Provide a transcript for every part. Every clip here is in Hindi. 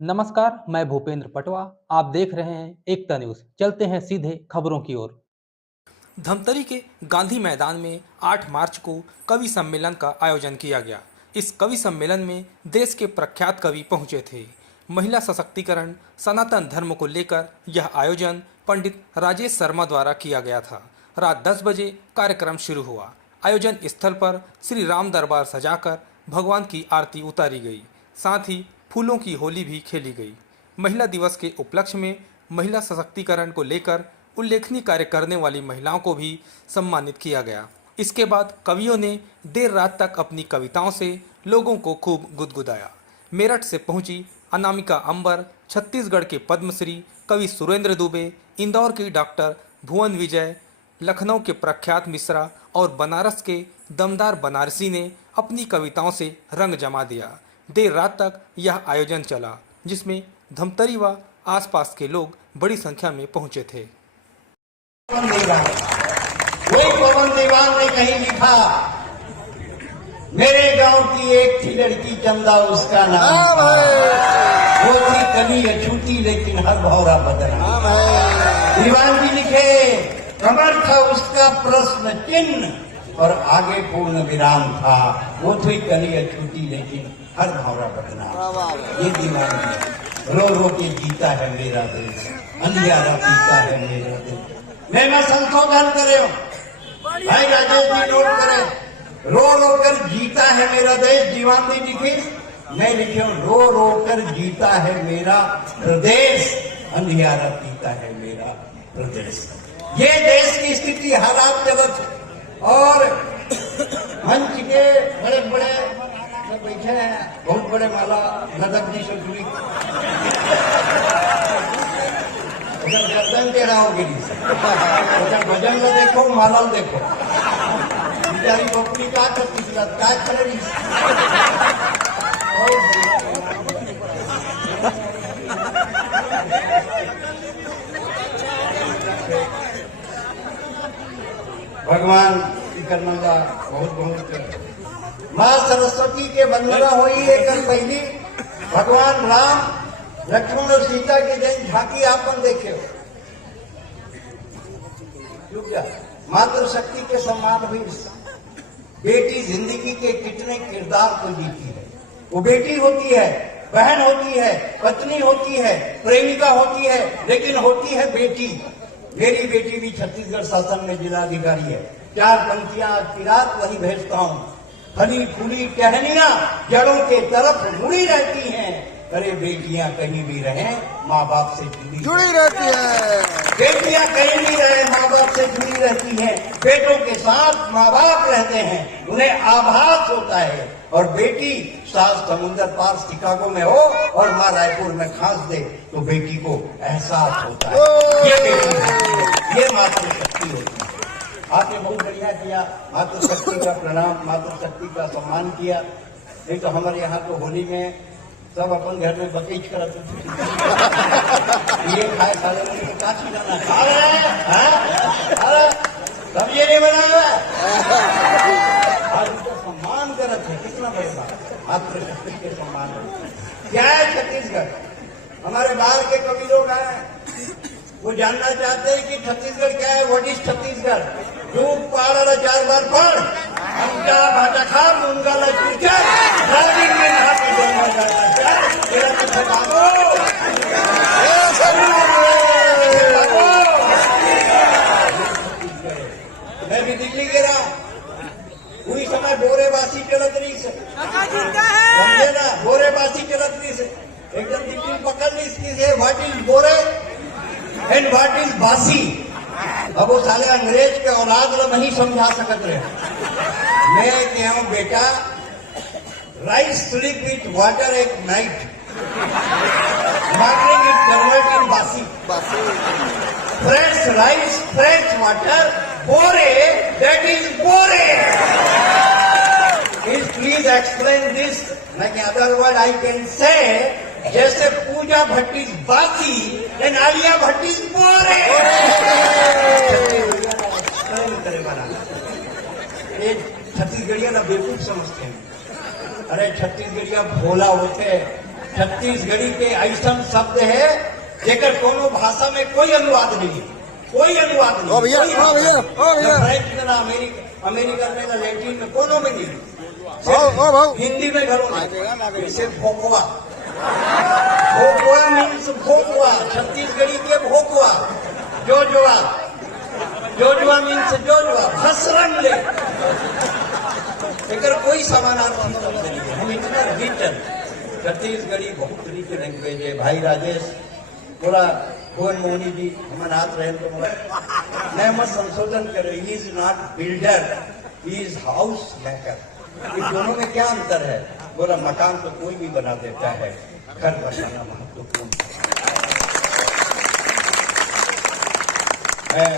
नमस्कार, मैं भूपेंद्र पटवा। आप देख रहे हैं एकता न्यूज। चलते हैं सीधे खबरों की ओर। धमतरी के गांधी मैदान में 8 मार्च को कवि सम्मेलन का आयोजन किया गया। इस कवि सम्मेलन में देश के प्रख्यात कवि पहुंचे थे। महिला सशक्तिकरण, सनातन धर्म को लेकर यह आयोजन पंडित राजेश शर्मा द्वारा किया गया था। रात 10 बजे कार्यक्रम शुरू हुआ। आयोजन स्थल पर श्री राम दरबार सजाकर भगवान की आरती उतारी गई। साथ ही फूलों की होली भी खेली गई। महिला दिवस के उपलक्ष्य में महिला सशक्तिकरण को लेकर उल्लेखनीय कार्य करने वाली महिलाओं को भी सम्मानित किया गया। इसके बाद कवियों ने देर रात तक अपनी कविताओं से लोगों को खूब गुदगुदाया। मेरठ से पहुंची अनामिका अंबर, छत्तीसगढ़ के पद्मश्री कवि सुरेंद्र दुबे, इंदौर की डॉक्टर भुवन विजय, लखनऊ के प्रख्यात मिश्रा और बनारस के दमदार बनारसी ने अपनी कविताओं से रंग जमा दिया। देर रात तक यह आयोजन चला, जिसमें धमतरी व आसपास के लोग बड़ी संख्या में पहुंचे थे। कोई पवन दीवान ने कहीं लिखा, मेरे गांव की एक थी लड़की चंदा उसका नाम, वो थी कली अछूती लेकिन हर भौरा बदला। दीवान जी लिखे, कमर था उसका प्रश्न चिन्ह और आगे पूर्ण विराम था, वो थी कली अछूती लेकिन हर भौरा बदला। ये दीवान जी रो रो के जीता है मेरा देश, अंधियारा पीता है मेरा देश। मैं संशोधन करे भाई राजेश जी नोट करें, रो रो कर जीता है मेरा देश। दीवान जी लिखी, मैं लिखे रो रो कर जीता है मेरा प्रदेश, अंधियारा पीता है मेरा प्रदेश। ये देश की स्थिति हालात गलत है और मंच के बड़े बड़े बैठे हैं, बहुत बड़े माला नदक जी से जुड़ी गर्दन दे रहा होगी, भजन को देखो, माला देखो, बिचारी बकरी क्या करती थी, क्या करेगी। भगवान की करना बहुत बहुत माँ सरस्वती के वंदना हुई है कल पहली। भगवान राम लक्ष्मण और सीता की जैन झांकी आपन देखे हो। मातृ शक्ति के सम्मान भी, बेटी जिंदगी के कितने किरदार को जीती है। वो बेटी होती है, बहन होती है, पत्नी होती है, प्रेमिका होती है, लेकिन होती है बेटी। मेरी बेटी भी छत्तीसगढ़ शासन में जिलाधिकारी है। 4 पंक्तियां की रात वही भेजता हूँ, फली फूली टहनियां जड़ों के तरफ मुड़ी रहती हैं। अरे बेटियां कहीं भी रहें, माँ बाप से जुड़ी रहती है। बेटियां कहीं भी रहे, माँ बाप से जुड़ी रहती हैं। बेटों के साथ माँ बाप रहते हैं, उन्हें आभास होता है। और बेटी सास समुद्र पार शिकागो में हो और माँ रायपुर में खांस दे तो बेटी को एहसास होता है। ये बेटी है, ये मातृशक्ति होती है। आपने बहुत बढ़िया किया, मातृशक्ति का प्रणाम, मातृशक्ति का सम्मान किया। नहीं तो हमारे यहाँ तो होली में सब अपन घर में बकीच करते थे, ये खाए सारे काची जाना खा रहे हैं, सब ये नहीं बनाया आज उसका सम्मान करते हैं। कितना बड़ा मातृशक्ति के सम्मान क्या है। छत्तीसगढ़ हमारे बाहर के कवि लोग हैं, वो जानना चाहते हैं कि छत्तीसगढ़ क्या है। What is Chhattisgarh? धूप पारा 4 बार पढ़, हमका भाटा खा, मुंगा लचूचा, राजी में नहा के जन्मा जाता है। तेरा कुछ बता दो, मैं भी दिल्ली गिरा, पूरी समय बोरेबासी चलत रही से, समझे ना, बोरेबासी चलत रही से। एकदम दिल्ली पकड़ ली इसकी से, व्हाट इज बोरे एंड व्हाट इज बासी। अब वो साले अंग्रेज के औलाद लो नहीं समझा सकत रहे। मैं कहूं बेटा, rice sleep with water at night, morning it convert in बासी। फ्रेश राइस, फ्रेश वाटर, बोरे, दैट इज बोरे। Please explain this. मैं other word I can say, जैसे पूजा भट्टी बासी एंड आलिया भट्टी बोरे। ये छत्तीसगढ़िया ना बेवकूफ समझते हैं। अरे छत्तीसगढ़िया भोला होते छत्तीसगढ़ी के ऐसा शब्द है जेकर कोनो भाषा में कोई अनुवाद नहीं, कोई अनुवाद नहीं। फ्रेंच में ना अमेरिकन में ना लैटिन में कोनो में नहीं, हिंदी में घरों में सिर्फ भोकवा। भोकवा मीन्स भोकवा, छत्तीसगढ़ी के भोकवा। जोजवा मीन्स जोजवा, भसरन ले। अगर कोई समानार्थी शब्द नहीं है, हम इतना रिच छत्तीसगढ़ी बहुत रिच लैंग्वेज है। भाई राजेश थोड़ा भुवन मोहनी जी हमें हाथ रहे तो मैं मत संशोधन कर, he is not builder, he is house maker. इन दोनों में क्या अंतर है? बोला मकान तो कोई भी बना देता है, घर बनाना महत्वपूर्ण है।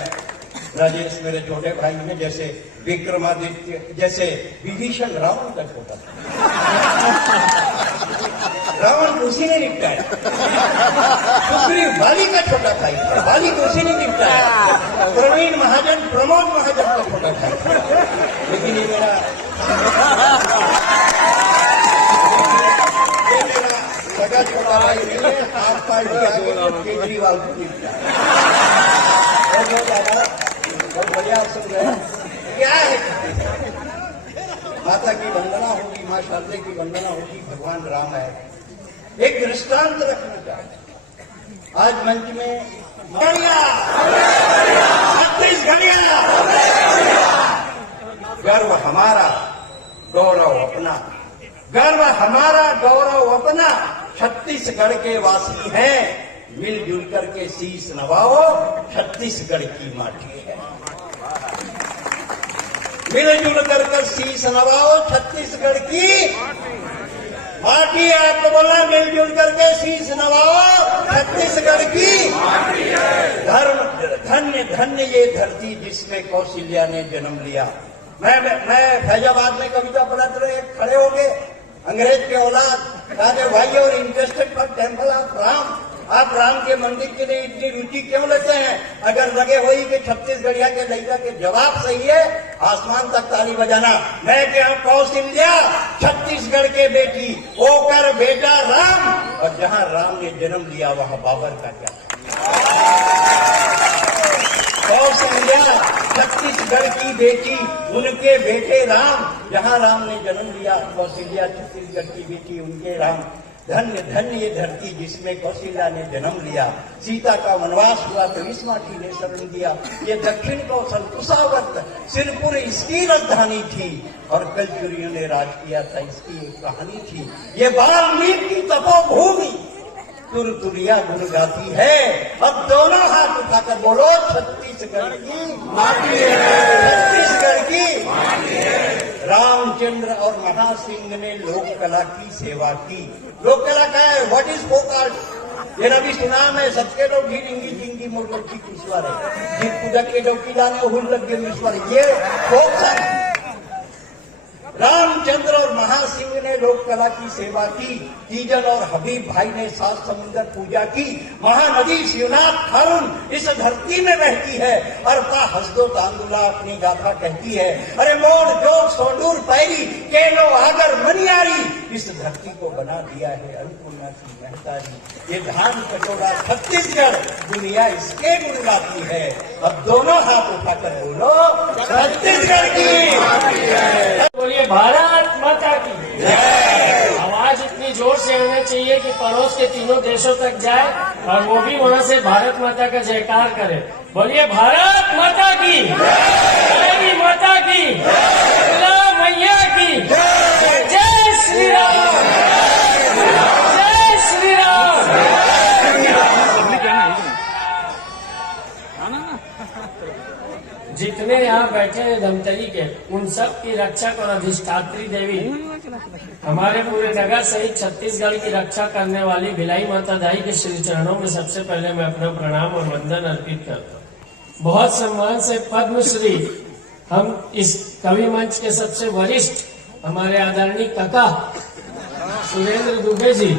राजेश मेरे छोटे भाई हैं, जैसे विक्रमादित्य, जैसे विभीषण रावण का छोटा था। रावण को उसी ने निपटाया। सुग्रीव बाली का छोटा भाई था, बाली को उसी ने निपटाया। प्रवीण महाजन प्रमोद महाजन का छोटा भाई था। लेकिन ये मेरा सगा छोटा भाई नहीं है, आप पार्टी आगे केजरीवाल को निपटाया। और बढ़िया सुन रहे क्या है? माता की वंदना होगी, माँ शारदे की वंदना होगी, भगवान राम है। एक दृष्टांत रखना चाहते आज मंच में छत्तीसगढ़िया, गर्व हमारा गौरव अपना, गर्व हमारा गौरव अपना। छत्तीसगढ़ के वासी हैं, मिलजुल करके शीश नवाओ, छत्तीसगढ़ की माटी है। मिलजुल कर शीश नवाओ, छत्तीसगढ़ की माटी है। आपको बोला मिलजुल करके शीश नवाओ, छत्तीसगढ़ की धर्म धन्य धन्य ये धरती जिसमें कौशल्या ने जन्म लिया। मैं फैजाबाद में कविता पढ़त रहे, खड़े हो गए अंग्रेज के औलाद, राजे भाई और interested for temple of Ram. आप राम के मंदिर के लिए इतनी रुचि क्यों लेते हैं? अगर लगे हुई कि छत्तीसगढ़िया के लड़का के जवाब सही है, आसमान तक ताली बजाना। मैं क्या कौशल्या छत्तीसगढ़ के बेटी, ओकर बेटा राम, और जहां राम ने जन्म लिया वहां बाबर का क्या? कौशल्या छत्तीसगढ़ की बेटी, उनके बेटे राम, जहां राम ने जन्म लिया कौशल्या छत्तीसगढ़ की बेटी, उनके राम। धन्य धन्य ये धरती जिसमें कौशल्या ने जन्म लिया। सीता का वनवास हुआ तो इस माटी ने शरण दिया। ये दक्षिण कौशल कुशावर्त सिरपुर इसकी राजधानी थी, और कलचुरियों ने राज किया था, इसकी एक कहानी थी। ये वाल्मीकि तपोभूमि तुरतुरिया गुण गाती है। अब दोनों हाथ उठाकर बोलो छत्तीसगढ़ की माटी है, छत्तीसगढ़ की माटी है। रामचंद्र और महासिंह ने लोक कला की सेवा की। लोक कला क्या है? What is folk art? ये रवि सुना मैं सबके लोग ढींगी जिंगी मोरकी ईश्वर है, जीत पूजा के डोकी जाने हुल लग गए ईश्वर, ये फोक आर्ट। रामचंद्र और महासिंह ने लोक कला की सेवा की। तीजन और हबीब भाई ने सात समुद्र पूजा की। महानदी शिवनाथ खारून इस धरती में बहती है। अरपा हसदो तांदुला अपनी गाथा कहती है। अरे मोड़ जोड़ सोडूर पैरी केलो आगर मनियारी, इस धरती को बना दिया है अन्नपूर्णा की महतारी। ये धान कटोरा छत्तीसगढ़, दुनिया इसके गुण गाती है। अब दोनों हाथ उठाकर बोलो छत्तीसगढ़ की। बोलिए भारत माता की आवाज इतनी जोर से होनी चाहिए कि पड़ोस के तीनों देशों तक जाए, और वो भी वहाँ से भारत माता का जयकार करे। बोलिए भारत माता की, देवी माता की, मैया की, जय श्री राम, जय श्री राम। जितने यहाँ बैठे हैं धमतरी के, उन सब की रक्षक और अधिष्ठात्री देवी हमारे पूरे नगर सहित छत्तीसगढ़ की रक्षा करने वाली भिलाई माता दाई के श्री चरणों में सबसे पहले मैं अपना प्रणाम और वंदन अर्पित करता हूँ। बहुत सम्मान से पद्मश्री हम इस कवि मंच के सबसे वरिष्ठ हमारे आदरणीय काका सुरेंद्र दुबे जी,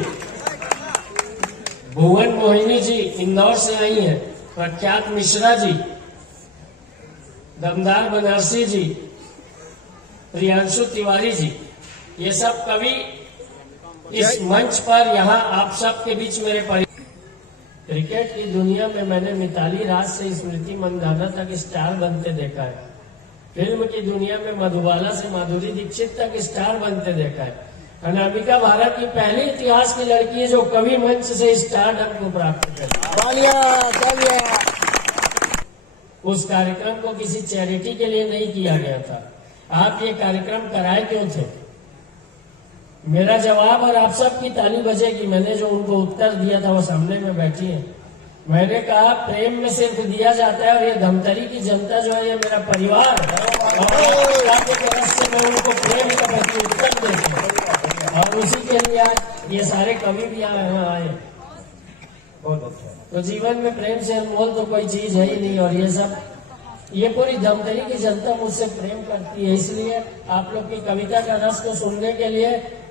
भुवन मोहिनी जी इंदौर से आई हैं, प्रख्यात मिश्रा जी, दमदार बनारसी जी, प्रियांशु तिवारी जी, ये सब कवि इस मंच पर यहाँ आप सबके बीच मेरे क्रिकेट की दुनिया में मैंने मिताली राज से स्मृति मंदाना तक स्टार बनते देखा है। फिल्म की दुनिया में मधुबाला से माधुरी दीक्षित तक स्टार बनते देखा है। अनामिका भारत की पहली इतिहास की लड़की है जो कवि मंच से स्टारडम को प्राप्त करी। उस कार्यक्रम को किसी चैरिटी के लिए नहीं किया गया था। आप ये कार्यक्रम कराए क्यों थे? मेरा जवाब और आप सब की ताली बजेगी। मैंने जो उनको उत्तर दिया था वो सामने में बैठी है। मैंने कहा प्रेम में सिर्फ दिया जाता है और ये धमतरी की जनता जो है ये मेरा परिवार है और की तरफ से मैं उनको प्रेम का प्रति उत्तर देती हूँ और उसी के लिए आज ये सारे कवि भी यहाँ आए। तो जीवन में प्रेम से अनमोल तो कोई चीज है ही नहीं और ये पूरी धमतरी की जनता मुझसे प्रेम करती है। इसलिए आप लोग की कविता का रस को सुनने के लिए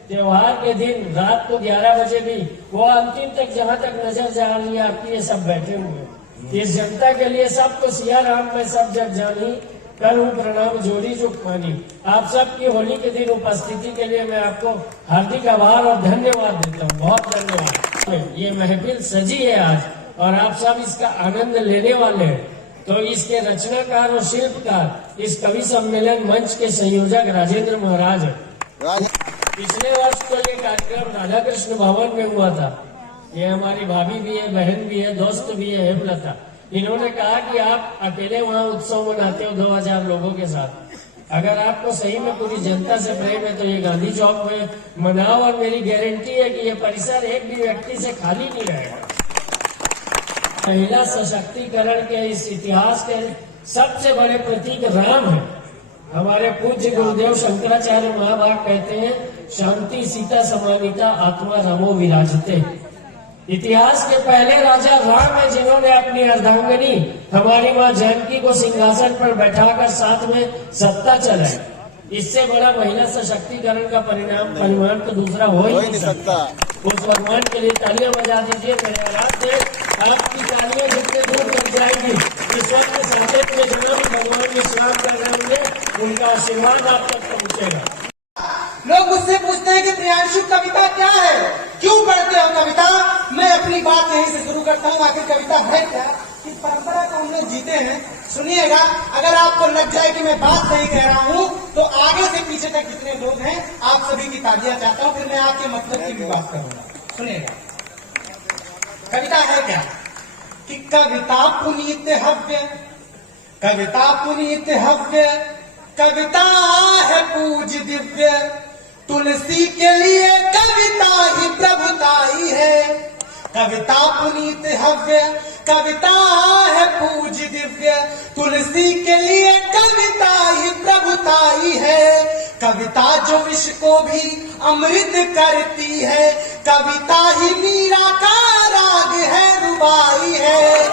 त्योहार के दिन रात को 11 बजे भी वो अंतिम तक जहाँ तक नजर जा रही है आपकी ये सब बैठे हुए इस जनता के लिए सबको सिया राम में सब जग जानी करूं प्रणाम जोड़ी जो खानी। आप सबकी होली के दिन उपस्थिति के लिए मैं आपको हार्दिक आभार और धन्यवाद देता हूँ। बहुत धन्यवाद। ये महफिल सजी है आज और आप सब इसका आनंद लेने वाले हैं। तो इसके रचनाकार और शिल्पकार इस कवि सम्मेलन मंच के संयोजक राजेंद्र महाराज है। पिछले वर्ष तो ये कार्यक्रम राधा कृष्ण भवन में हुआ था। ये हमारी भाभी भी है, बहन भी है, दोस्त भी है हेमलता। इन्होंने कहा कि आप अकेले वहाँ उत्सव मनाते हो 2000 लोगों के साथ। अगर आपको सही में पूरी जनता से प्रेम है तो ये गांधी चौक में मनाओ और मेरी गारंटी है कि ये परिसर एक भी व्यक्ति से खाली नहीं रहेगा। महिला सशक्तिकरण के इस इतिहास के सबसे बड़े प्रतीक राम है। हमारे पूज्य गुरुदेव शंकराचार्य महाभाग कहते हैं शांति सीता समानिता आत्मा रामो विराजते। इतिहास के पहले राजा राम है जिन्होंने अपनी अर्धांगनी हमारी माँ जानकी को सिंहासन पर बैठाकर साथ में सत्ता चलाई। इससे बड़ा महिला सशक्तिकरण का परिणाम तो दूसरा हो ही नहीं सकता। उस भगवान के लिए तालियां बजा दीजिए। मेरे आराध से आपकी तालियां जितने दूर तक जाएगी इस वक्त संकेत में जो भगवान विश्राम कर रहे होंगे उनका आशीर्वाद आप तक पहुंचेगा। लोग मुझसे पूछते हैं कि प्रियांशु कविता क्या है, क्यों पढ़ते हो कविता? मैं अपनी बात यहीं से शुरू करता हूँ। आखिर कविता है क्या? इस परंपरा को हम लोग जीते हैं। सुनिएगा, अगर आपको लग जाए कि मैं बात नहीं कह रहा हूँ तो आगे से पीछे तक जितने लोग हैं आप सभी की तालियां चाहता हूँ, फिर मैं आपके मतलब की भी बात करूंगा। सुनिएगा, कविता है क्या कि कविता पुनीत हव्य, कविता पुनीत हव्य, कविता है पूज दिव्य, तुलसी के लिए कविता ही प्रभुताई है। कविता पुनीत हव्य, कविता है पूज दिव्य, तुलसी के लिए कविता ही प्रभुताई है। कविता जो विष को भी अमृत करती है, कविता ही मीरा का राग है, रुबाई है।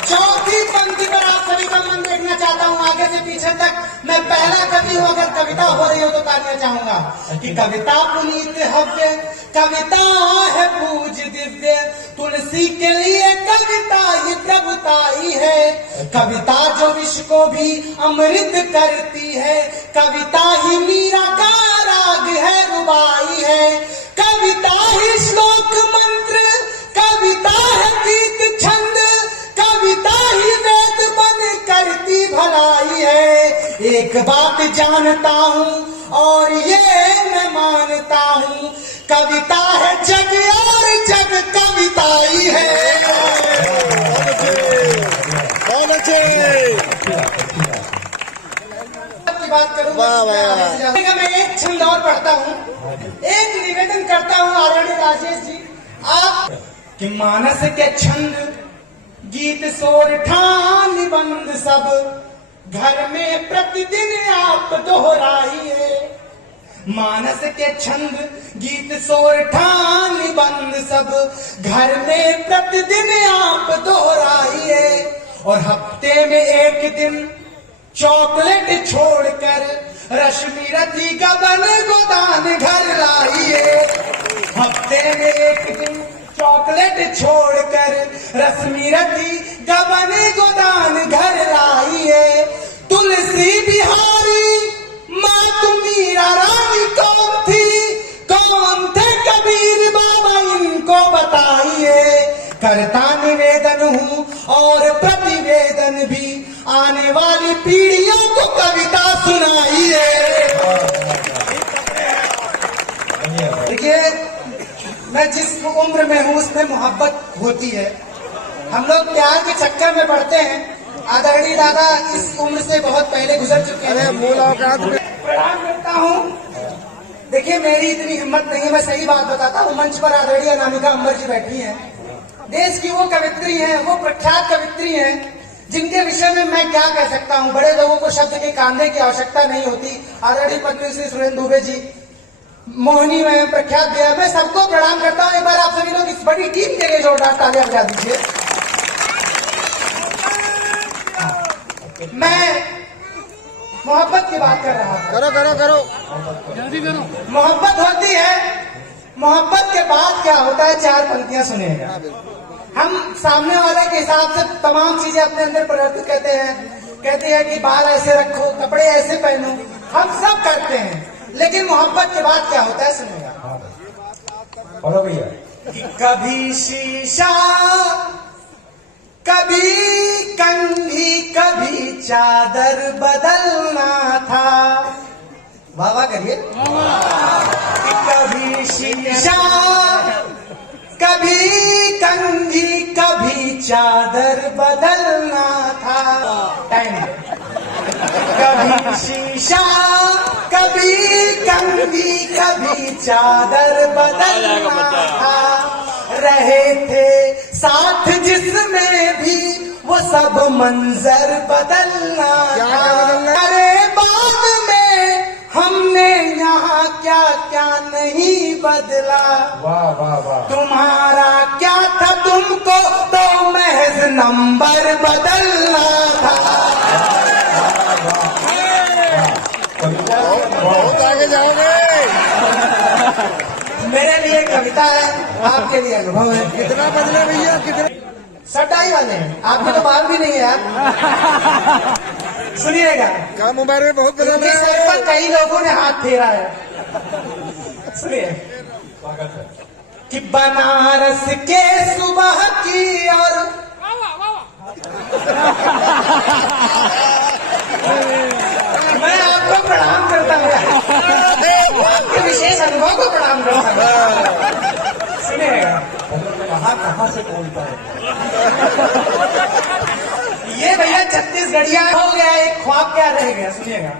चौथी पंक्ति पर आप सभी का मन देखना चाहता हूँ आगे से पीछे तक। मैं पहला कवि हूँ, अगर कविता हो रही हो तो तालियां चाहूंगा कि कविता पुनीत हव्य, कविता है पूज दिव्य, तुलसी के लिए कविता ही प्रभुताई है। कविता जो विष को भी अमृत करती है, कविता ही मीरा का राग है, रुबाई है। कविता ही श्लोक मंत्र, कविता है गीत छंद, कविता ही वेद बन करती भलाई है। एक बात जानता हूँ और ये मैं मानता हूँ, कविता है जग और जग कविताई है। की बात करूंगा, मैं एक छंद और पढ़ता हूँ। एक निवेदन करता हूँ आदरणीय राजेश जी, आप कि मानस के छंद गीत शोर ठान निबंध सब घर में प्रतिदिन आप दोहराइए। मानस के छंद गीत शोर ठान निबंध सब घर में प्रतिदिन आप दोहराइए। और हफ्ते में एक दिन चॉकलेट छोड़कर रश्मि रथी गबन गोदान घर लाइए। हफ्ते में एक दिन चॉकलेट छोड़कर रश्मि रथी गबन गोदान घर लाइए। तुलसी बिहारी माँ तुम मीरा रानी कौन थी, कौन थे करता निवेदन हूँ और प्रतिवेदन भी, आने वाली पीढ़ियों को कविता सुनाइए। देखिए, मैं जिस उम्र में हूँ उसमें मोहब्बत होती है। हम लोग प्यार के चक्कर में पड़ते हैं। आदरणीय दादा इस उम्र से बहुत पहले गुजर चुके हैं। प्रणाम करता हूँ। देखिए, मेरी इतनी हिम्मत नहीं है, मैं सही बात बताता हूँ। मंच पर आदरणीय अनामिका अंबर जी बैठी हैं। देश की वो कवित्री हैं, वो प्रख्यात कवित्री हैं जिनके विषय में मैं क्या कह सकता हूँ। बड़े लोगों को शब्द के कांधे की आवश्यकता नहीं होती। आदरणीय पद्मश्री सुरेंद्र दुबे जी, मोहिनी में प्रख्यात भी है। मैं सबको प्रणाम करता हूँ। एक बार आप सभी लोग इस बड़ी टीम के लिए जोरदार तालियां बजा दीजिए। मैं मोहब्बत की बात कर रहा था। करो जल्दी करो। मोहब्बत होती है, मोहब्बत के बाद क्या होता है, चार पंक्तियां सुनिएगा। हम सामने वाले के हिसाब से तमाम चीजें अपने अंदर परिवर्तित कहते हैं कि बाल ऐसे रखो, कपड़े ऐसे पहनो, हम सब करते हैं। लेकिन मोहब्बत के बाद क्या होता है, सुनिएगा। बोलो भैया। कि कभी शीशा, कभी कंघी, कभी चादर बदलना था। वाह वाह करिए। कि कभी शीशा, कभी कंघी, कभी चादर बदलना था। टाइम। कभी शीशा, कभी कंघी, कभी चादर बदलना था। रहे थे साथ जिसमें भी वो सब मंजर बदलना था। अरे बाद में हमने यहाँ क्या क्या नहीं बदला। वाह वाह वाह। तुम्हारा क्या था, तुमको तो महज नंबर बदलना था। बहुत आगे जाओगे। मेरे लिए कविता है, आपके लिए अनुभव है। कितना बदले भैया, कितने? सटाई वाले हैं, आपके तो बाल भी नहीं है यार। सुनिएगा, कम उम्र में बहुत बदल क्योंकि सर पर कई लोगों ने हाथ फेरा है। सुनिए। कि बनारस के सुबह की और मैं आपको प्रणाम करता हूँ, आपके विशेष अनुभव को प्रणाम करता हूँ। सुनिएगा, कहाँ से बोलता है ये भैया छत्तीसगढ़िया हो गया, एक ख्वाब क्या रह गया। सुनिएगा।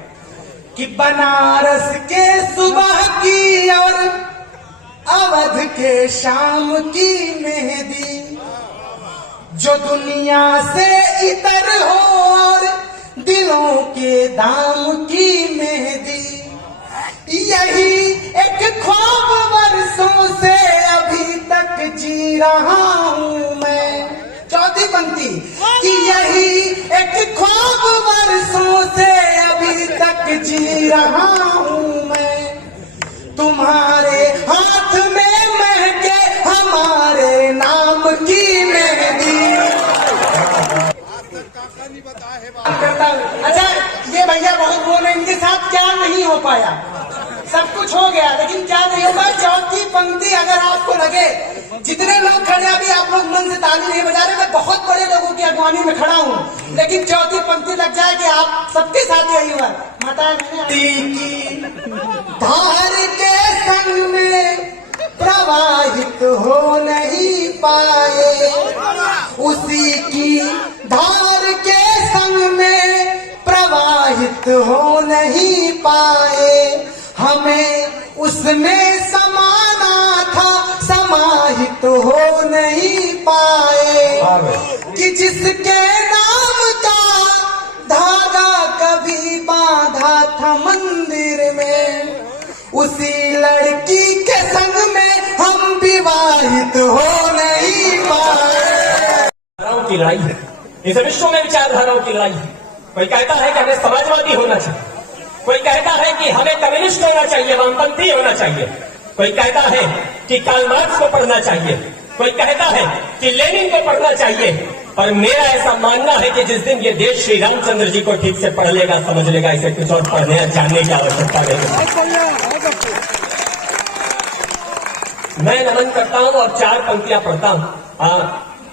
कि बनारस के सुबह की और अवध के शाम की मेहंदी, जो दुनिया से इतर हो और दिलों के दाम की मेहंदी, यही एक ख्वाब वर्षों से अभी तक जी रहा हूँ मैं। चौथी पंक्ति। कि यही एक ख्वाब वर्षों से अभी तक जी रहा हूँ मैं, तुम्हारे हाथ में महके हमारे नाम की मेहंदी। अच्छा, ये भैया बहुत बोले, इनके साथ क्या नहीं हो पाया। सब कुछ हो गया, लेकिन क्या नहीं होगा। चौथी पंक्ति अगर आपको लगे, जितने लोग खड़े अभी आप लोग मन से ताली नहीं बजा रहे, मैं बहुत बड़े लोगों की अगवानी में खड़ा हूँ, लेकिन चौथी पंक्ति लग जाए कि आप सबके साथ यही हुआ। माता की धार के संग में प्रवाहित हो नहीं पाए, उसी की धार के संग में प्रवाहित हो नहीं पाए, हमें उसमें समाना था, समाहित हो नहीं पाए। कि जिसके नाम का धागा कभी बांधा था मंदिर में, उसी लड़की के संग में हम विवाहित हो नहीं पाए। धाराओं की लड़ाई है, इस विश्व में विचारधाराओं की लड़ाई है। कोई कहता है कि हमें समाजवादी होना चाहिए, कोई कहता है कि हमें कम्युनिस्ट होना चाहिए, वामपंथी होना चाहिए, कोई कहता है कि कार्ल मार्क्स को पढ़ना चाहिए, कोई कहता है कि लेनिन को पढ़ना चाहिए। पर मेरा ऐसा मानना है कि जिस दिन ये देश श्री रामचंद्र जी को ठीक से पढ़ लेगा, समझ लेगा, इसे कुछ और पढ़ने या जानने की आवश्यकता नहीं। मैं नमन करता हूं और चार पंक्तियां पढ़ता हूं।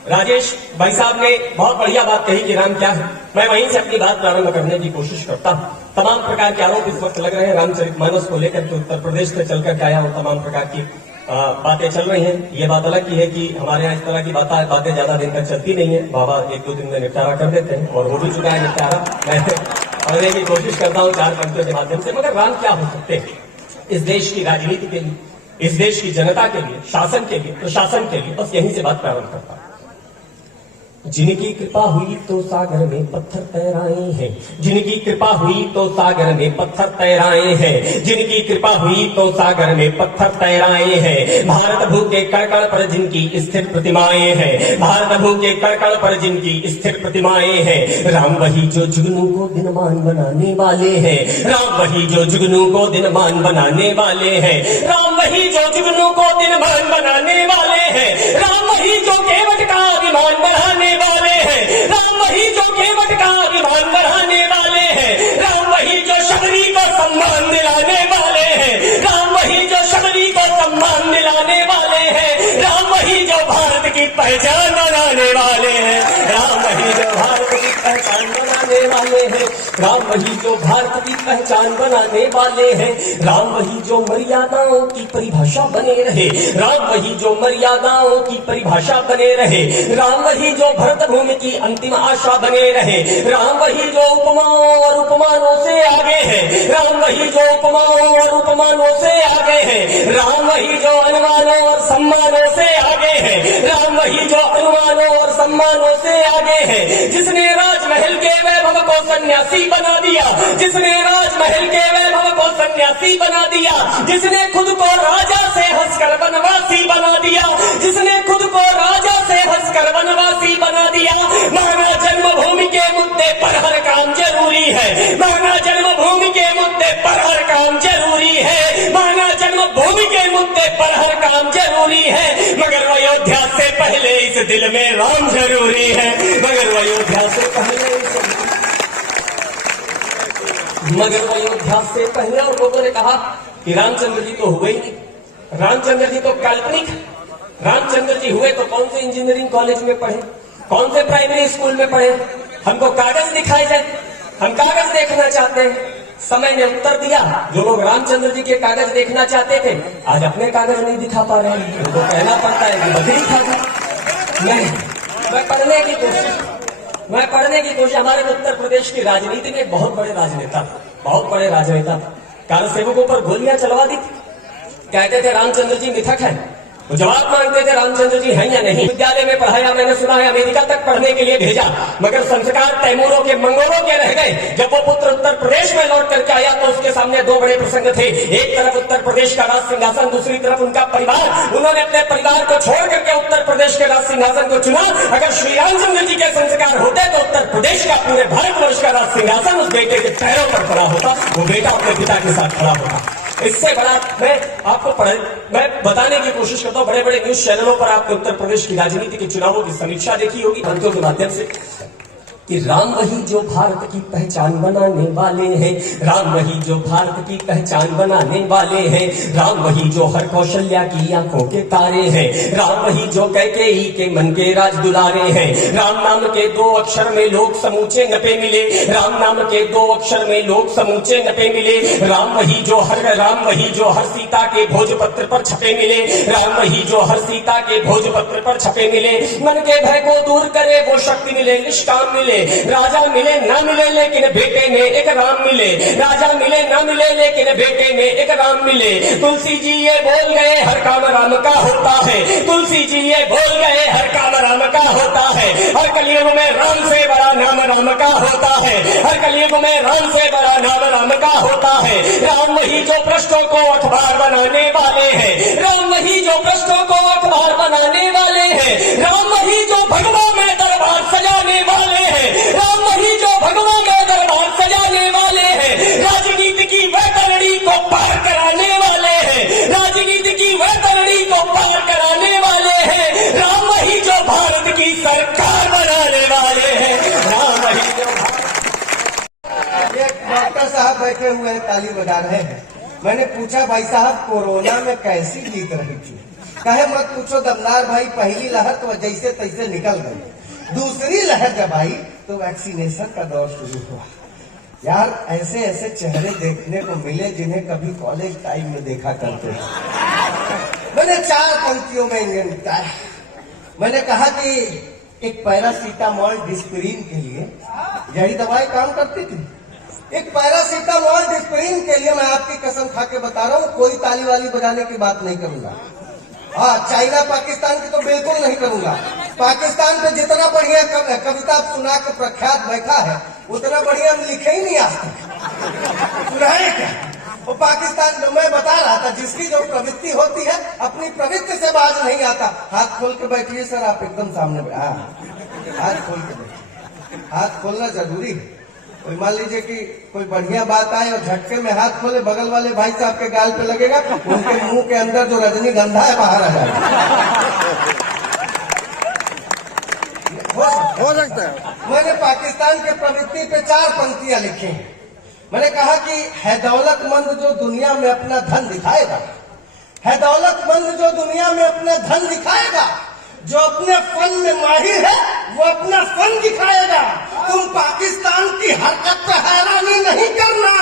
राजेश भाई साहब ने बहुत बढ़िया बात कही कि राम क्या है। मैं वहीं से अपनी बात प्रारंभ करने की कोशिश करता हूँ। तमाम प्रकार के आरोप इस वक्त लग रहे हैं रामचरितमानस को लेकर के, उत्तर प्रदेश से चलकर के आया हो, तमाम प्रकार की बातें चल रही हैं। ये बात अलग की है कि हमारे यहाँ इस तरह की बातें ज्यादा दिन तक चलती नहीं है। बाबा 1-2 दिन में निपटारा कर देते हैं और हो भी चुका है निपटारा। मैं पढ़ने की कोशिश करता हूँ 4 पंक्तियों के माध्यम से। मगर राम क्या हो सकते हैं इस देश की राजनीति के लिए, इस देश की जनता के लिए, शासन के लिए, प्रशासन के लिए? बस यहीं से बात प्रारंभ करता हूं। जिनकी कृपा हुई तो सागर में पत्थर तैराए हैं, जिनकी कृपा हुई तो सागर में पत्थर तैराए हैं, जिनकी कृपा हुई तो सागर में पत्थर तैराए हैं। भारत भू के कण-कण पर जिनकी स्थिर प्रतिमाएं हैं, भारत भू के कण-कण पर जिनकी स्थिर प्रतिमाएं हैं। राम वही जो जुगनू को दिनमान बनाने वाले हैं, राम वही जो जुगनू को दिनमान बनाने वाले हैं, राम वही जो जुगनू को दिनमान बनाने वाले हैं, राम वही जो केवट का अभिमान बढ़ाने वाले हैं, राम वही जो केवट का अभिमान बढ़ाने वाले हैं, राम वही जो शबरी को सम्मान दिलाने वाले हैं, राम वही जो शबरी को सम्मान दिलाने वाले हैं, राम वही जो भारत की पहचान बनाने वाले हैं, राम वही जो भारत की पहचान बनाने वाले हैं, राम वही जो भारत की पहचान बनाने वाले हैं, राम वही जो मर्यादाओं की परिभाषा बने रहे, राम वही जो मर्यादाओं की परिभाषा बने रहे, राम वही जो भरत भूमि की अंतिम आशा बने रहे, राम वही जो उपमाओं और उपमानों से आगे है, राम वही जो उपमाओं और उपमानों से आगे है, राम वही जो अनुमानों और सम्मानों से आगे है, राम वही जो अनुमानों और सम्मानों से आगे है। जिसने राजमहल के वैभव को सन्यासी बना दिया, जिसने राजमहल के वैभव को सन्यासी बना दिया, जिसने खुद को राजा से हंसकर वनवासी बना दिया, जिसने खुद को राजा से हंसकर वनवासी बना दिया। माना जन्मभूमि के मुद्दे पर हर काम जरूरी है, माना जन्मभूमि के मुद्दे पर हर काम जरूरी है, माना जन्मभूमि के मुद्दे पर हर काम जरूरी है। मगर अयोध्या से पहले इस दिल में राम जरूरी है, मगर अयोध्या से पहले और लोगों ने कहा कि रामचंद्र जी तो हुए ही नहीं, रामचंद्र जी तो काल्पनिक, रामचंद्र जी हुए तो कौन से इंजीनियरिंग कॉलेज में पढ़े, कौन से प्राइमरी स्कूल में पढ़े, हमको कागज दिखाए जाए, हम कागज देखना चाहते हैं। समय ने उत्तर दिया, जो लोग रामचंद्र जी के कागज देखना चाहते थे आज अपने कागज नहीं दिखा पा रहे हैं, उनको कहना पड़ता है कि बकरी खा गई। मैं पढ़ने की कोशिश हमारे उत्तर प्रदेश की राजनीति में बहुत बड़े राजनेता कार सेवकों पर गोलियां चलवा दी, कहते थे रामचंद्र जी मिथक है, वो जवाब मांगते थे रामचंद्र जी हैं या नहीं। विद्यालय में पढ़ाया, मैंने सुना है अमेरिका तक पढ़ने के लिए भेजा, मगर संस्कार तैमूरों के मंगोलों के रह गए। जब वो पुत्र उत्तर प्रदेश में लौट करके आया तो उसके सामने 2 बड़े प्रसंग थे, एक तरफ उत्तर प्रदेश का राज सिंहासन, दूसरी तरफ उनका परिवार। उन्होंने अपने परिवार को छोड़ करके उत्तर प्रदेश के राज सिंहासन को चुना। अगर श्री रामचंद्र जी के संस्कार होते तो उत्तर प्रदेश का, पूरे भारतवर्ष का राज सिंहासन उस बेटे के पैरों पर खड़ा होता, वो बेटा अपने पिता के साथ खड़ा होता। इससे बड़ा मैं बताने की कोशिश करता हूँ, बड़े बड़े न्यूज चैनलों पर आपने उत्तर प्रदेश की राजनीति के चुनावों की समीक्षा देखी होगी पंक्तियों के माध्यम से, कि राम वही जो भारत की पहचान बनाने वाले हैं, राम वही जो भारत की पहचान बनाने वाले हैं, राम वही जो हर कौशल्या की आंखों के तारे हैं, राम वही जो कैकेयी के मन के राज दुलारे हैं। राम नाम के 2 अक्षर में लोग समूचे नपे मिले, राम नाम के 2 अक्षर में लोग समूचे नपे मिले। राम वही जो हर सीता के भोजपत्र पर छपे मिले, राम वही जो हर सीता के भोजपत्र पर छपे मिले। मन के भय को दूर करे वो शक्ति मिले, निष्काम मिले, राजा मिले ना मिले लेकिन बेटे में एक राम मिले, राजा मिले ना मिले लेकिन बेटे में एक राम मिले। तुलसी जी ये बोल गए हर काम राम का होता है, तुलसी जी ये बोल गए हर काम राम का होता है। हर कलयुग में राम से बड़ा नाम राम का होता है, हर कलयुग में राम से बड़ा नाम राम का होता है। राम वही जो भ्रष्टों को अखबार बनाने वाले हैं, राम वही जो भ्रष्टों को अखबार बनाने वाले हैं, राम वही जो भगवा में दरबार सजाने वाले हैं, राम वही जो भगवान का दरबार सजाने वाले हैं। राजनीति की वह तरड़ी को पार कराने वाले हैं, राजनीति की वह तरड़ी को पार कराने वाले हैं। राम वही जो भारत की सरकार बनाने वाले हैं, राम वही जो डॉक्टर साहब बैठे हुए हैं, ताली बजा रहे हैं। मैंने पूछा भाई साहब कोरोना में कैसी जीत रही थी? कहे मत पूछो दमदार भाई, पहली लहर तो जैसे तैसे निकल गई, दूसरी लहर जब आई तो वैक्सीनेशन का दौर शुरू हुआ। यार ऐसे ऐसे चेहरे देखने को मिले जिन्हें कभी कॉलेज टाइम में देखा करते थे। मैंने 4 पंक्तियों में इन्हें बताया। मैंने कहा कि एक पैरासीटामोल डिस्प्रिन के लिए यही दवाई काम करती थी। एक पैरासीटामोल डिस्प्रिन के लिए मैं आपकी कसम खा के बता रहा हूँ, कोई ताली वाली बजाने की बात नहीं करूंगा। हाँ, चाइना पाकिस्तान की तो बिल्कुल नहीं करूंगा। पाकिस्तान पे जितना बढ़िया कविता सुना के प्रख्यात बैठा है, उतना बढ़िया हम लिखे ही नहीं आज तक। सुनाए क्या? वो पाकिस्तान में मैं बता रहा था, जिसकी जो प्रवृत्ति होती है अपनी प्रवृत्ति से बाज नहीं आता। हाथ खोल के बैठिए सर, आप एकदम सामने। हाथ खोल के बैठिए, हाथ खोलना जरूरी है। कोई मान लीजिए कि कोई बढ़िया बात आए और झटके में हाथ खोले, बगल वाले भाई साहब के गाल पे लगेगा, उनके मुंह के अंदर जो रजनीगंधा है बाहर आ जाएगा। हो सकता है। मैंने पाकिस्तान के प्रवृत्ति पे 4 पंक्तियां लिखी हैं। मैंने कहा कि है दौलतमंद जो दुनिया में अपना धन दिखाएगा, है दौलतमंद जो दुनिया में अपना धन दिखाएगा, जो अपने फन में माहिर है वो अपना फन दिखाएगा। तुम पाकिस्तान की हरकत पे हैरानी नहीं करना,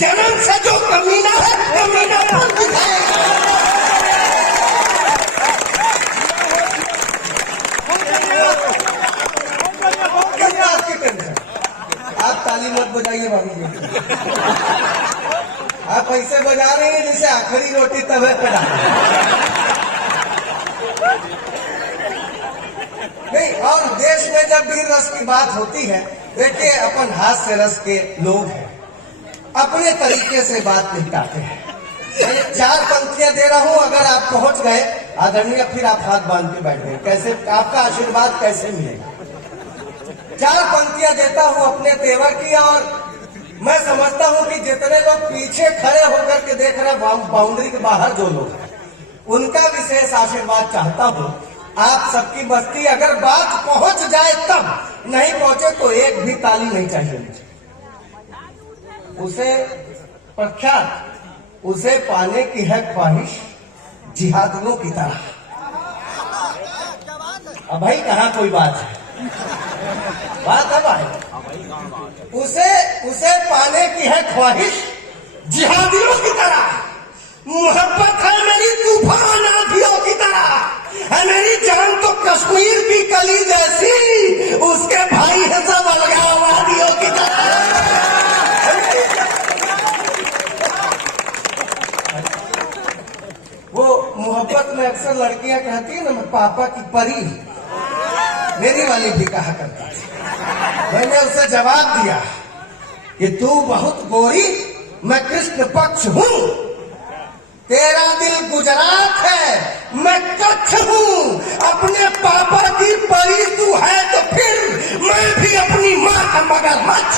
जन्म से जो कमीना है कमीना फन दिखाएगा। किस बात की टेंशन? आप ताली मत बजाइए भाभी जी, आप ऐसे बजा रहे हैं जैसे आखिरी रोटी तवे पे डाल। नहीं, और देश में जब वीर रस की बात होती है, देखिए अपन हास्य रस के लोग हैं, अपने तरीके से बात निपटाते हैं। मैं 4 पंक्तियां दे रहा हूं, अगर आप पहुंच गए आदरणीय, फिर आप हाथ बांध के बैठ गए, कैसे आपका आशीर्वाद कैसे मिलेगा। 4 पंक्तियां देता हूं अपने तेवर की, और मैं समझता हूं कि जितने लोग पीछे खड़े होकर के देख रहे हैं, बाउंड्री के बाहर जो लोग हैं, उनका विशेष आशीर्वाद चाहता हूं। आप सबकी बस्ती अगर बात पहुंच जाए तब, नहीं पहुंचे तो एक भी ताली नहीं चाहिए मुझे। उसे प्रख्यात, उसे पाने की है ख्वाहिश जिहादियों की तरह। अब भाई कहाँ कोई बात है, बात है भाई। उसे पाने की है ख्वाहिश जिहादियों की तरह। मोहब्बत है मेरी तूफान आंधियों की तरह, है मेरी जान तो कश्मीर की कली जैसी, उसके भाई है सब अलगाववादियों की तरह। वो मोहब्बत में अक्सर लड़कियां कहती है ना, मैं पापा की परी, मेरी वाली भी कहा करती थी। मैंने उसे जवाब दिया कि तू बहुत गोरी, मैं कृष्ण पक्ष हूँ, तेरा दिल गुजरात है, मैं कच्छ हूँ, अपने पापा की परी तू है तो फिर मैं भी अपनी माँ का मगरमच्छ।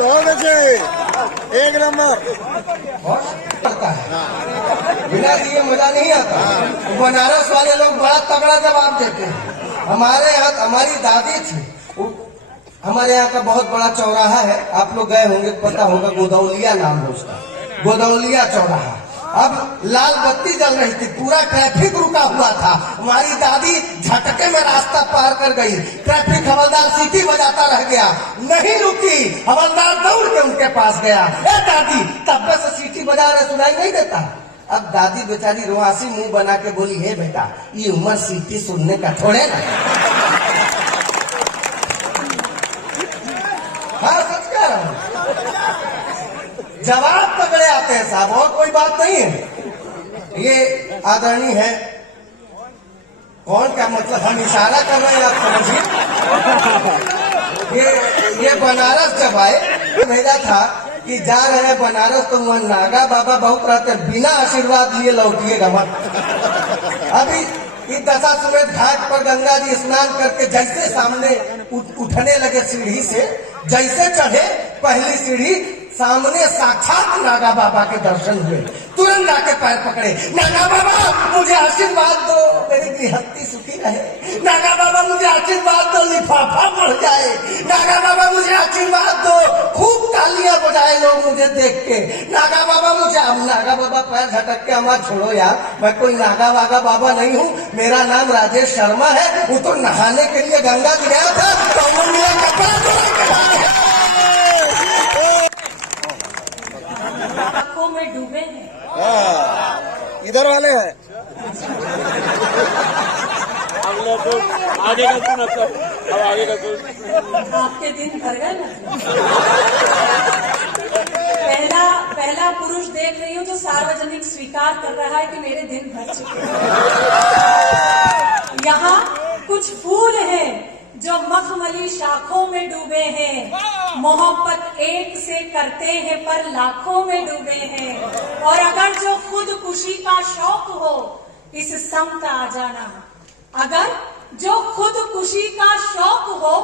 बहुत अच्छे, एक नंबर। पता है, बिना दिए मजा नहीं आता। बनारस वाले लोग बड़ा तगड़ा जवाब देते हैं। हमारे यहाँ हमारी दादी थी, हमारे यहाँ का बहुत बड़ा चौराहा है, आप लोग गए होंगे, पता होगा, गोदौलिया नाम है उसका, गोदौलिया चौराहा। अब लाल बत्ती जल रही थी, पूरा ट्रैफिक रुका हुआ था। हमारी दादी झटके में रास्ता पार कर गई, ट्रैफिक हवलदार सीटी बजाता रह गया, नहीं रुकी। हवलदार दौड़ के उनके पास गया, ए दादी, तब से सीटी बजा रहे, सुनाई नहीं देता। अब दादी बेचारी रुआसी मुंह बना के बोली, हे बेटा, ये उम्र सीटी सुनने का थोड़े ना। हाँ, सच कह रहा हूँ, जवाब तगड़े आते हैं साहब, और कोई बात नहीं है। ये आदरणीय है, कौन का मतलब, हम इशारा कर रहे हैं, आप समझिए। ये बनारस जब आए, भेजा था कि जा रहे हैं बनारस, तो वहाँ नागा बाबा बहुत रहते, बिना आशीर्वाद लिए लौटिएगा मत। अभी इस दशाश्वमेध घाट पर गंगा जी स्नान करके जैसे सामने उठने लगे सीढ़ी से, जैसे चढ़े पहली सीढ़ी, सामने साक्षात नागा बाबा के दर्शन हुए। तुरंत तुरंत जाके पैर पकड़े, नागा बाबा मुझे आशीर्वाद दो, मेरी गृहस्थी सुखी रहे, नागा बाबा मुझे आशीर्वाद दो, लिफाफा बढ़ जाए, नागा बाबा मुझे आशीर्वाद दो, खूब तालियां बजाए लोग मुझे देख के, नागा बाबा मुझे। अब नागा बाबा पैर झटक के, अम्मा छोड़ो यार, मैं कोई नागा वागा बाबा नहीं हूँ, मेरा नाम राजेश शर्मा है। वो तो नहाने के लिए गंगा गया था, तो वो मेरा कपड़ा आंखों में डूबे हैं। इधर वाले हैं। हम लोग तो आगे का सुन, अब आगे का सुन। आपके दिन भर गए ना। पहला पुरुष देख रही हूँ जो सार्वजनिक स्वीकार कर रहा है कि मेरे दिन भर चुके हैं। यहाँ कुछ फूल हैं जो मखमली शाखों में डूबे हैं, मोहब्बत एक से करते हैं पर लाखों में डूबे हैं। और अगर जो खुद खुशी का शौक हो इस समत आ जाना, अगर जो खुद खुशी का शौक हो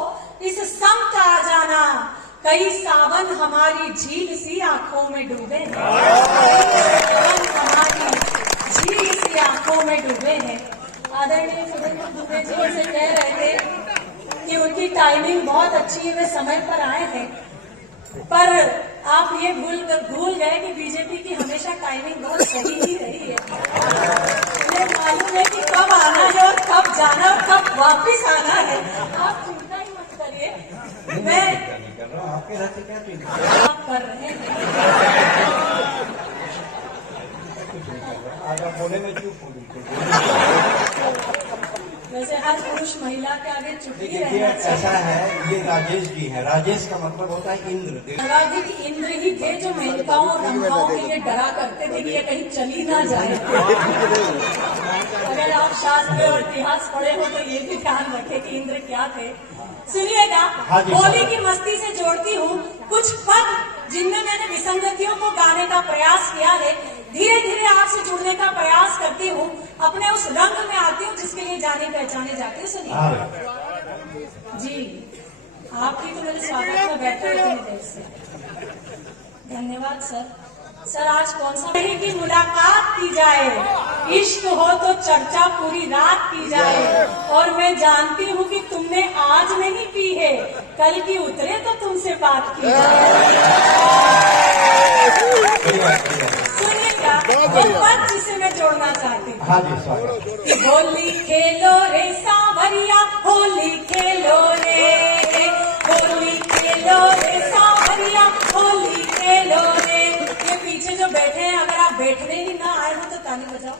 इस समत आ जाना, कई सावन हमारी झील सी आंखों में डूबे हैं, हमारी झील सी आंखों में डूबे हैं। आदरणीय सुरेंद्र दुबे जी से कह रहे थे कि उनकी टाइमिंग बहुत अच्छी है, वे समय पर आए हैं, पर आप ये भूल गए कि बीजेपी की हमेशा टाइमिंग बहुत सही ही रही है। उन्हें मालूम है कि कब आना है और कब जाना और कब वापिस आना है। आप चिंता ही मत करिए, मैं आप कर रहे हैं। वैसे हर पुरुष महिला के आगे चुप ही रहना चाहिए। ऐसा है, ये राजेश जी है, राजेश का मतलब होता है इंद्र। शिवाजी इंद्र ही थे जो मेनकाओं और रंकाओं के लिए डरा करते थे कि ये कहीं चली ना जाए। अगर आप शास्त्र और इतिहास पढ़े हो तो ये भी ध्यान रखें कि इंद्र क्या थे। सुनिएगा, होली की मस्ती से जोड़ती हूँ कुछ पद जिनमें मैंने विसंगतियों को गाने का प्रयास किया है। धीरे धीरे आपसे जुड़ने का प्रयास करती हूँ, अपने उस रंग में आती हूँ जिसके लिए जाने पहचाने जाते हैं। सुनिए जी, आपकी तो मेरे स्वागत में बैठे हुए इतनी देर से, धन्यवाद सर। सर आज कौन सा की मुलाकात की जाए, इश्क हो तो चर्चा पूरी रात की जाए, और मैं जानती हूँ कि तुमने आज नहीं पी है, कल की उतरे तो तुमसे बात की जाए। सुनिएगा, वो पद जिसे मैं जोड़ना चाहती हूँ। हाँ जी स्वागत। कि होली खेलो रे सांवरिया, होली खेलो रे, होली खेलो रे सांवरिया, होली खेलो रे। ये पीछे जो बैठे हैं, अगर आप बैठने ही ना आए हो तो ताली बजाओ।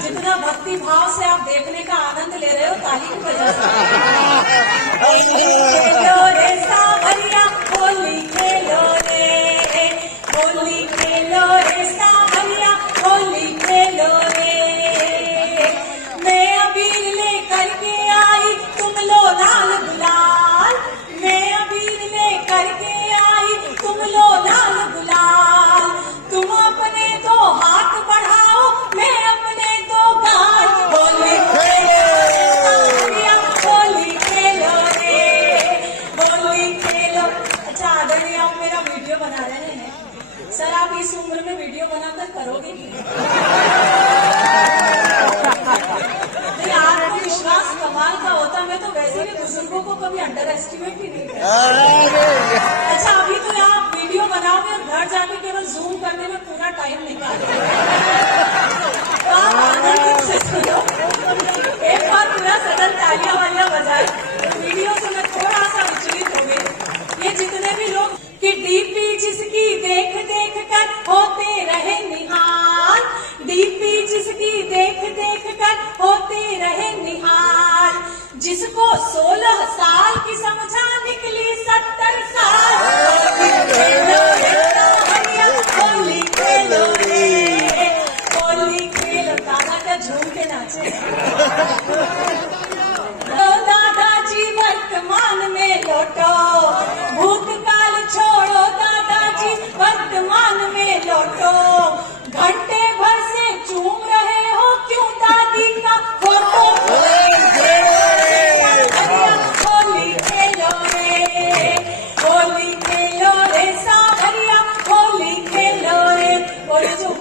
जितना भक्ति भाव से आप देखने का आनंद ले रहे हो, ताली भी बजा सकते हो। होली खेलो रे सांवरिया, होली खेलो रे, होली खेलो रे सांवरिया, होली खेलो रे। मैं अबीर लेकर के आई, तुम लो लाल गुलाल, मैं अबीर लेकर के आई, तुम लो लाल गुलाल। तुम अपने दो हाथ बढ़ाओ, मैं अपने दो गाल। होली खेलो रे सांवरिया, होली खेलो रे, होली खेलो। अच्छा आदरणीय, आप मेरा वीडियो बना रहे हैं सर, आप इस उम्र में वीडियो बनाकर करोगे नहीं? आपको विश्वास कमाल का होता, मैं तो वैसे भी बुजुर्गों को कभी अंडर एस्टिमेट ही नहीं करती। अच्छा अभी तो आप वीडियो बनाओगे और घर जाके केवल जूम करने में पूरा टाइम निकालोगे। तो आप आनंद से सुनो, एक बार पूरा सदन तालियां वालियां बजाए। वीडियो से मैं थोड़ा सा विचलित हो गई। ये जितने भी लोग कि डीपी जिसकी देख देख कर होते रहे निहाल, डीपी जिसकी देख देख कर होते रहे निहाल, जिसको 16 साल की समझा निकली 70 साल। खेलो रे सांवरिया, होली खेलो रे, होली खेलो। दादा क्या झूम के नाचे। दादाजी वर्तमान में लौटो, भूतकाल छोड़ो, दादाजी वर्तमान में लौटो। घंटे भर से चूम रहे हो क्यों दादी का फोटो। होली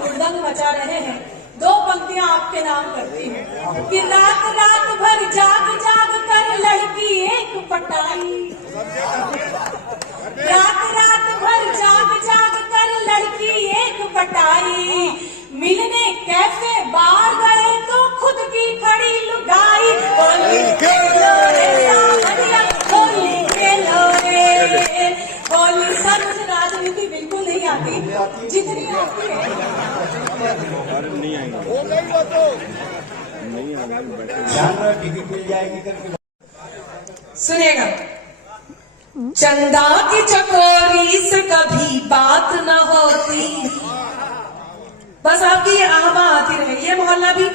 हुड़दंग मचा रहे हैं, दो पंक्तियां आपके नाम करती हूँ कि रात रात भर जाग जाग कर लड़की एक पटाई, रात रात भर जाग जाग कर लड़की एक पटाई, मिलने कैफे बार गए तो खुद की खड़ी लुगाई, होली खेलो रे सावरिया होली खेलो रे होली। सर मुझे राजनीति बिल्कुल नहीं आती, जितनी आती जानवर टीवी मिल जाएगी करके सुनेगा। चंदा की चकोरी से कभी बात न होती, बस आपकी ये आवा आती रहे, ये मोहल्ला भी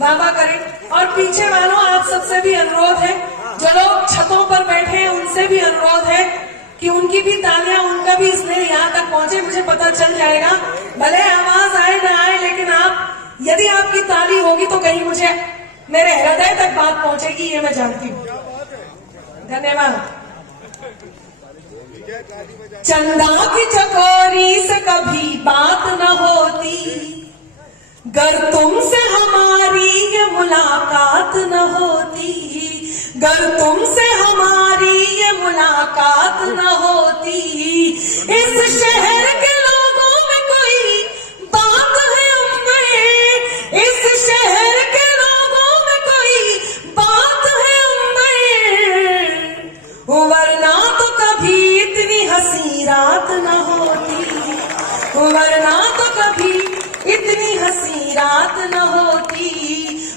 वाह करे। और पीछे वालों आप सबसे भी अनुरोध है, जो लोग छतों पर बैठे हैं उनसे भी अनुरोध है कि उनकी भी तालियां, उनका भी स्नेह यहाँ तक पहुंचे। मुझे पता चल जाएगा, भले आवाज आए ना आए, लेकिन आप यदि आपकी ताली होगी तो कहीं मुझे मेरे हृदय तक बात पहुंचेगी, ये मैं जानती हूँ। धन्यवाद। चंदा की चकोरी से कभी बात न होती, गर तुमसे हमारी ये मुलाकात न होती, गर तुमसे हमारी ये मुलाकात न होती, इस शहर के लोगों में कोई बात है उम्र, इस शहर के लोगों में कोई बात है उम्र, वरना तो कभी इतनी हंसी रात न होती, वरना तो कभी इतनी हंसी रात न होती,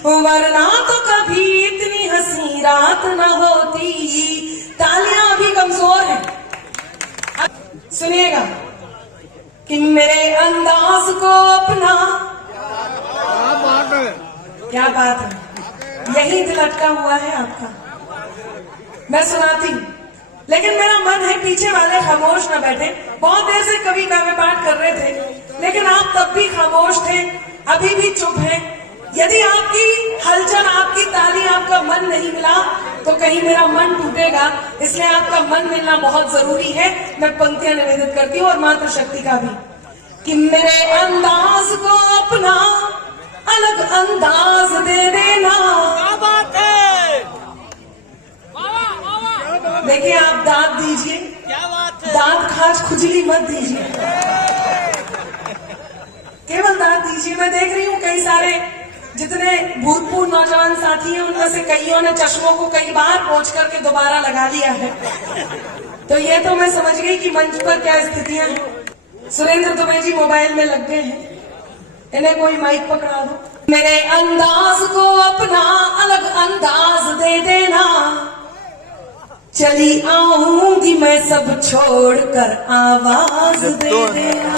वरना तो कभी इतनी हंसी रात न होती। तालियां अभी कमजोर हैं, सुनिएगा कि मेरे अंदाज को अपना, क्या बात है, यही दिल अटका हुआ है आपका। मैं सुनाती हूँ, लेकिन मेरा मन है पीछे वाले खामोश न बैठे। बहुत देर से कवि काव्य पाठ कर रहे थे, लेकिन आप तब भी खामोश थे, अभी भी चुप हैं। यदि आपकी हलचल, आपकी ताली, आपका मन नहीं मिला तो कहीं मेरा मन टूटेगा, इसलिए आपका मन मिलना बहुत जरूरी है। मैं पंक्तियां निवेदित करती हूँ और मातृ शक्ति का भी कि मेरे अंदाज को अपना अलग अंदाज दे देना। क्या बात है, देखिए आप दांत दीजिए, क्या बात है, दांत खाज खुजली मत दीजिए, केवल दांत दीजिए। मैं देख रही हूँ कई सारे जितने भूतपूर्व नौजवान साथी हैं, उनमें से कईयों ने चश्मों को कई बार पोंछ करके दोबारा लगा लिया है, तो ये तो मैं समझ गई कि मंच पर क्या स्थितियां हैं। सुरेंद्र दुबे जी मोबाइल में लग गए हैं, इन्हें कोई माइक पकड़ा दो। मेरे अंदाज को अपना अलग अंदाज दे देना, चली आऊंगी मैं सब छोड़कर आवाज दे देना।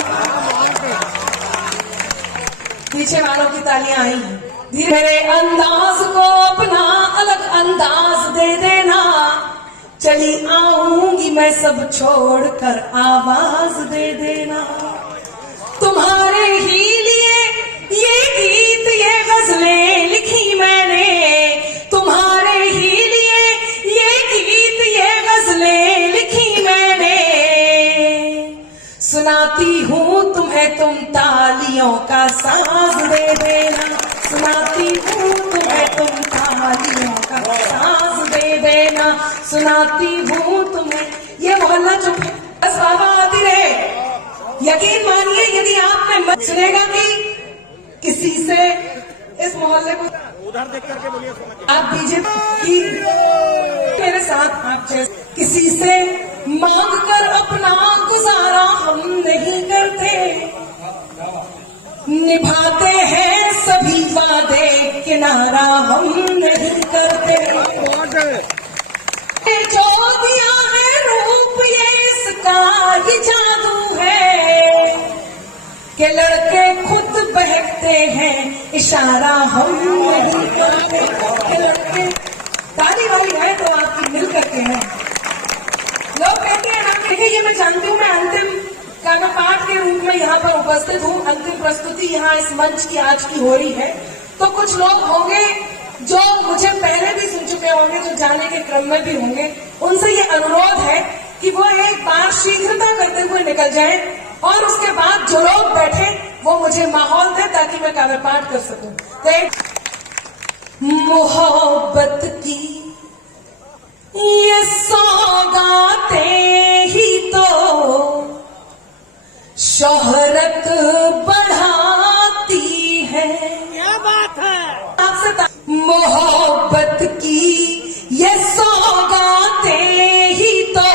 पीछे वालों की तालियां आई हैं। मेरे अंदाज को अपना अलग अंदाज दे देना, चली आऊंगी मैं सब छोड़कर आवाज दे देना। तुम्हारे ही लिए ये गीत, ये गजलें लिखी मैंने, तुम्हारे ही लिए ये गीत, ये गजलें लिखी मैंने। सुनाती हूँ तुम्हें, तुम तालियों का साज दे देना, सुनाती हूँ तुम्हें, तुम तालियों का साज दे देना, सुनाती हूँ तुम्हें। ये मोहल्ला चुप है, बस बाबा आती रहे। यकीन मानिए, यदि आपने मत सुनेगा कि किसी से इस मोहल्ले को उधर देख करके बोलिए, आप दीजिए कि मेरे साथ आप किसी से मांग कर अपना गुजारा हम नहीं करते, निभाते हैं सभी वादे, किनारा हम नहीं करते। जो दिया है रूप ये इसका ही जादू है, कि लड़के खुद बहकते हैं, इशारा हम नहीं करते। लड़के ताली वाली है तो आपकी मिल करके है। लोग कहते हैं, आप देखिए, ये मैं जानती हूँ, मैं अंतिम काव्य पाठ के रूप में यहाँ पर उपस्थित हूँ, अंतिम प्रस्तुति यहाँ इस मंच की आज की हो रही है, तो कुछ लोग होंगे जो मुझे पहले भी सुन चुके होंगे, जो जाने के क्रम में भी होंगे। उनसे ये अनुरोध है कि वो एक बार शीघ्रता करते हुए निकल जाएं, और उसके बाद जो लोग बैठे वो मुझे माहौल दे ताकि मैं काव्य पाठ कर सकूं। मोहब्बत की ये सौगातें ही तो शोहरत बढ़ाती है। क्या बात है आपसे। मोहब्बत की ये सौगातें ही तो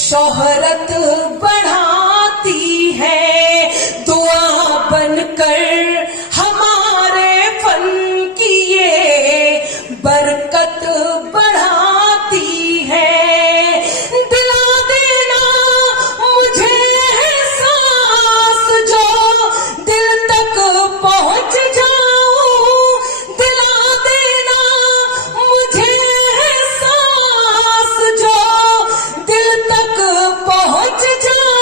शोहरत बढ़ाती है। दुआ बनकर हमारे फन की ये बरकत बढ़ाती है। दिला देना मुझे एहसास जो दिल तक पहुंच जाऊं। दिला देना मुझे एहसास जो दिल तक पहुंच जाऊं।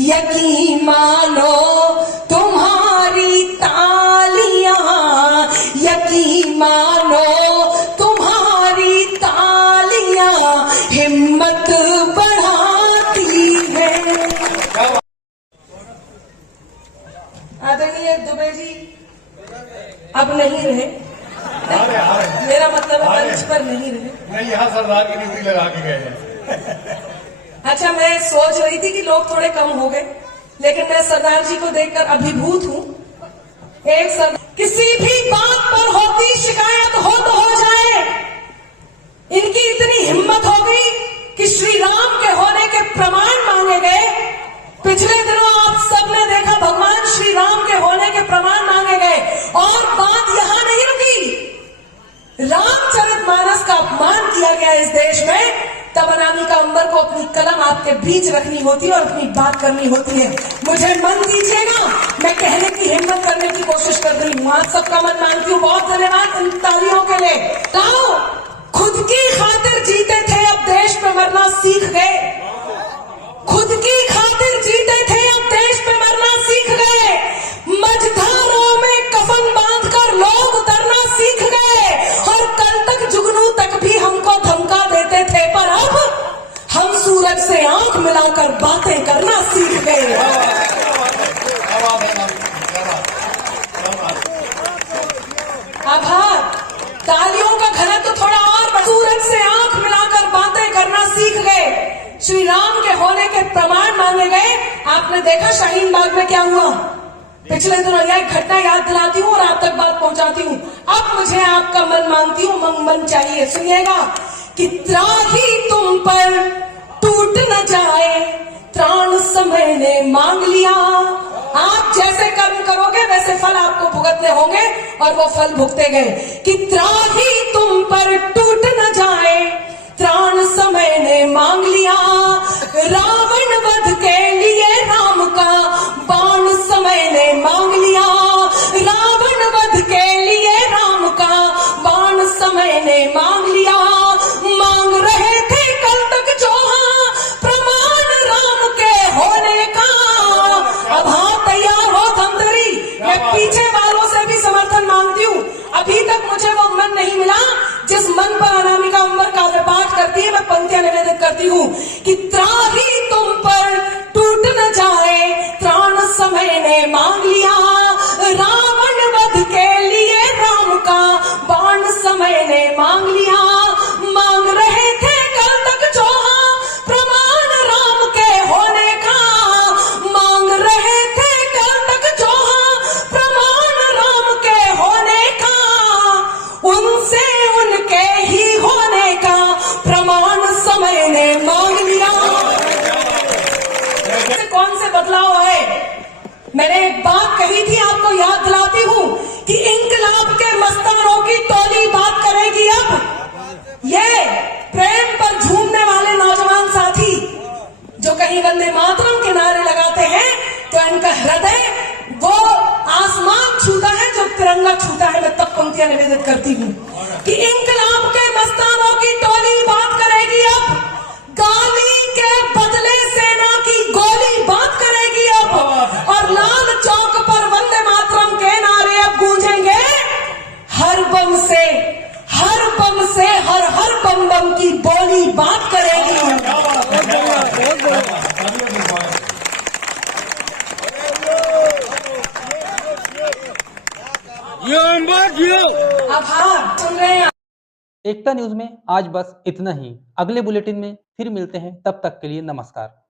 यकीन मानो तुम्हारी तालियां, यकीन मानो तुम्हारी तालियां हिम्मत बढ़ाती है। आदरणीय दुबे जी अब नहीं रहे, मेरा मतलब है मंच पर नहीं रहे। नहीं, यहाँ सरदार की ड्यूटी लगा के गए हैं। अच्छा, मैं सोच रही थी कि लोग थोड़े कम हो गए, लेकिन मैं सरदार जी को देखकर अभिभूत हूँ। एक सरदार किसी भी बात पर होती शिकायत हो तो हो जाए, इनकी इतनी हिम्मत हो गई कि श्री राम के होने के प्रमाण मांगे गए। पिछले दिनों आप सबने देखा भगवान श्री राम के होने के प्रमाण मांगे गए। और बात यहां नहीं रुकी, रामचरितमानस का अपमान किया गया इस देश में। तब अनामिका अंबर को अपनी कलम आपके बीच रखनी होती है और अपनी बात करनी होती है। मुझे मन दीजिएगा, मैं कहने की हिम्मत करने की कोशिश कर रही हूँ। आप सबका मन मानती हूँ। बहुत धन्यवाद इन तालियों के लिए। तो खुद की खातिर जीते थे, अब देश पे मरना सीख गए। खुद की खातिर जीते थे, अब देश पे मरना सीख गए। मझधारों में कफन बांधकर लोग उतरना सीख गए। और कल तक जुगनू तक भी हमको धमका देते थे, पर अब हम सूरज से आंख मिलाकर बातें करना सीख गए। आभार। तालियों का घनत्व तो थोड़ा और। सूरज से आंख मिलाकर बातें करना सीख गए। श्री राम के होने के प्रमाण मांगे गए। आपने देखा शाहीन बाग में क्या हुआ पिछले दिनों। यह घटना याद दिलाती हूँ और आप तक बात पहुंचाती हूँ। अब मुझे आपका मन मांगती हूँ, मन चाहिए। सुनिएगा कि त्राही तुम पर टूट न जाए, त्राण समय ने मांग लिया। आप जैसे कर्म करोगे वैसे फल आपको भुगतने होंगे, और वो फल भुगते गए। कि त्राही तुम पर टूट न जाए, त्राण समय ने मांग लिया। रावण वध के लिए राम का बाण समय ने मांग लिया। रावण वध के लिए राम का बाण समय ने मांग लिया। मांग रहे थे कल तक जो हाँ प्रमाण राम के होने का। अब हाँ तैयार हो धमतरी। मैं पीछे वालों से भी समर्थन मांगती हूँ। अभी तक मुझे वो मन नहीं मिला जिस मन पर अनामिका अंबर काव्य पाठ करती है। मैं पंक्तियां निवेदित करती हूँ कि त्राही तुम पर टूट न जाए, त्राण समय ने मांग लिया। रावण वध के लिए राम का बाण समय ने मांग लिया। मांग रहे थे कल तक जो हाँ प्रमाण राम के होने का। मांग रहे थे कल तक जो हाँ प्रमाण राम के होने का। उनसे उनके ही होने का प्रमाण समय ने मांग लिया। कौन से बदलाव आए? मैंने एक बात कही थी, आपको याद दिलाती हूँ कि इंकलाब के मस्तानों की टोली बात करेगी। अब ये प्रेम पर झूमने वाले नौजवान साथी जो कहीं वंदे मातरम के नारे लगाते हैं, तो इनका हृदय वो आसमान छूता है जो तिरंगा छूता है। मैं तब पंक्तियां निवेदित करती हूँ कि इंकलाब के मस्तानों की टोली बात करेगी। अब गाली के बदले सेना की गोली बात करेगी। अब और लाल चौक पर वंदे मातरम के नारे अब गूंजेंगे। हर बम से हर बम बम की बोली बात करेगी। एकता न्यूज में आज बस इतना ही। अगले बुलेटिन में फिर मिलते हैं, तब तक के लिए नमस्कार।